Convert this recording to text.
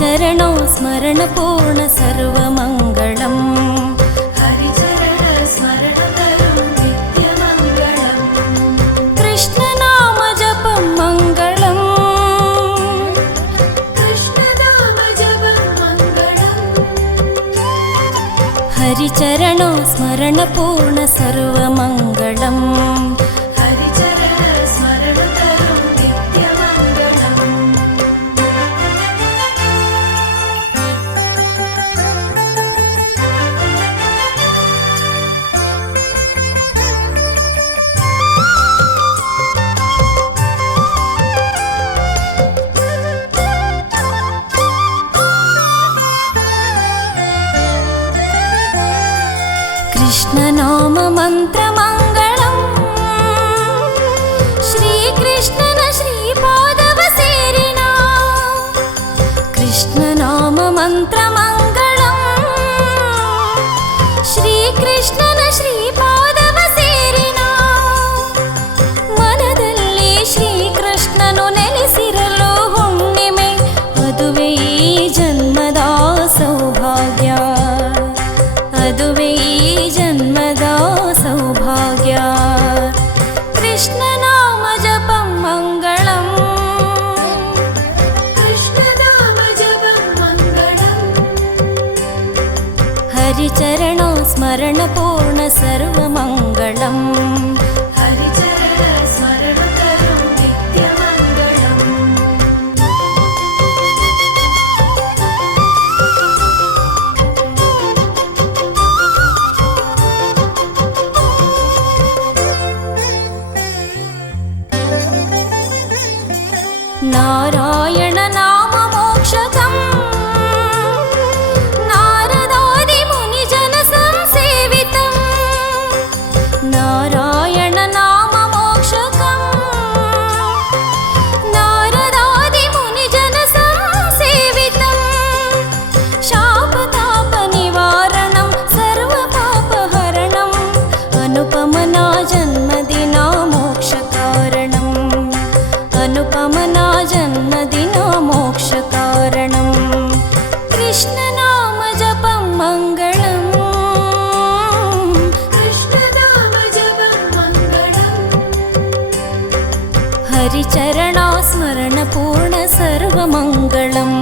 हरिचरणौ स्मरणपूर्ण सर्वमङ्गलम् हरिचरण स्मरणकरं नित्यमङ्गलम् कृष्णनाम जपं मङ्गलम् कृष्णनाम जपं मङ्गलम् हरिचरणौ स्मरणपूर्ण सर्वमङ्गलम् कृष्णनाम मन्त्रमङ्गलम् श्रीकृष्णन श्रीपादव सेरिना कृष्णनाम मन्त्रमङ्गलम् श्रीकृष्णन श्रीपादव सेरिना मनदल्ली श्रीकृष्णनु नेलेसिरलु हुण्ಣಿಮೆ ಅದುವೇ ಈ ಜನ್ಮದ ಸೌಭಾಗ್ಯ ಅದುವೇ जन्मद सौभाग्य कृष्णनाम जपं मङ्गलम् कृष्णनाम जपं मङ्गलम् हरिचरणौ स्मरणपूर्ण सर्वमङ्गलम् हरिचरण स्मरणकरं नित्यमङ्गलम् नारायण नाम मोक्षकम् नारदादि मुनिजन संसेवितम् नारायण नाम मोक्षकम् नारदादि मुनिजन संसेवितम् शापताप निवारणं सर्वपापहरणम् अनुपमना जन्मदिना मोक्षकारणम् अनुपमना जन्मदिना मोक्षकारणम् कृष्णनाम जपं मङ्गलम् कृष्णनाम जपं मङ्गलम् हरिचरणा स्मरणपूर्ण सर्वमङ्गलम्